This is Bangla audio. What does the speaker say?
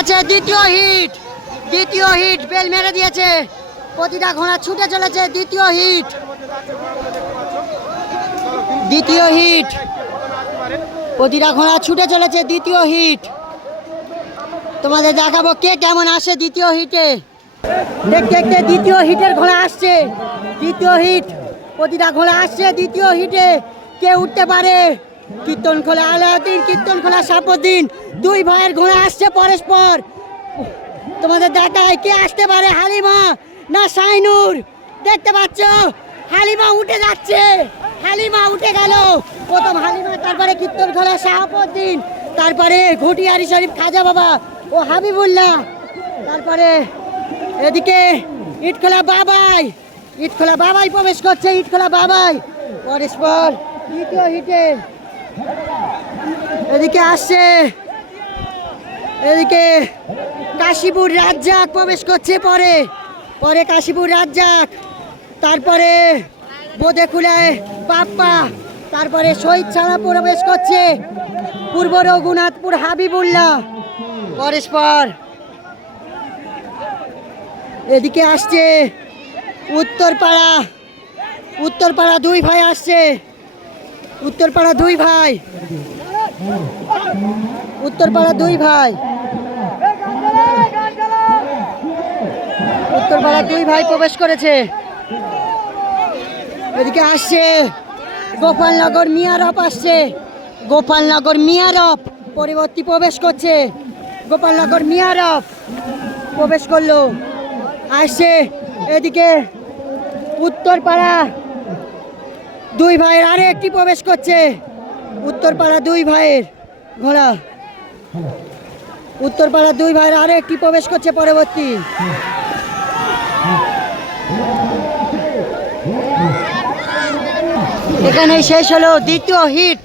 গেছে দ্বিতীয় হিট, দ্বিতীয় হিট বেল মেরে দিয়েছে। প্রতিটা ঘোড়া ছুটে চলেছে। দ্বিতীয় হিট, দ্বিতীয় হিট, প্রতিটা ঘোড়া ছুটে চলেছে। দ্বিতীয় হিট তোমাদের দেখাবো কে কেমন আসে দ্বিতীয় হিটে। দেখতে দেখতে দ্বিতীয় হিটের ঘোড়া আসছে। দ্বিতীয় হিট, প্রতিটা ঘোড়া আসছে দ্বিতীয় হিটে। কে উঠতে পারে? কীর্তনখোলা আলাউদ্দিন, কীর্তনখোলা সাফুদ্দিন, দুই ভাইয়ের ঘোড়া আসছে পরস্পর। তোমাদের দেখায় কে আসতে পারে, হালিমা না শাইনুর। দেখতে পাচ্ছ হালিমা উঠে যাচ্ছে, হালিমা উঠে গেল। প্রথম হালিমা, তারপরে কীর্তনখোলা সাফুদ্দিন, তারপরে ঘটিয়ারি শরীফ খাজা বাবা ও হাবিবুল্লাহ, তারপরে এদিকে ইটখোলা বাবাই, ইটখোলা বাবাই প্রবেশ করছে। ইটখোলা বাবাই পরস্পর দ্বিতীয় হিটে এদিকে আসছে। এদিকে কাশীপুর রাজ্জাক প্রবেশ করছে পরে, পরে কাশীপুর রাজ্জাক, তারপরে বোদেখুলায় পাপ্পা, তারপরে শহীদ ছাড়া প্রবেশ করছে পূর্ব রঘুনাথপুর হাবিবুল্লাহ পরস্পর। এদিকে আসছে উত্তরপাড়া, উত্তরপাড়া দুই ভাই আসছে। উত্তরপাড়া দুই ভাই, উত্তরপাড়া দুই ভাই, উত্তরপাড়া দুই ভাই প্রবেশ করেছে। এদিকে আসছে গোপালনগর মিয়ারপ আসছে। গোপালনগর মিয়ারপ পরবর্তী প্রবেশ করছে। গোপালনগর মিয়ারপ প্রবেশ করলো, আসছে। এদিকে উত্তরপাড়া দুই ভাইয়ের আরে একটি প্রবেশ করছে। উত্তরপাড়া দুই ভাইয়ের ঘোড়া, উত্তরপাড়া দুই ভাইয়ের আরে একটি প্রবেশ করছে পরবর্তী। এখানেই শেষ হলো দ্বিতীয় হিট।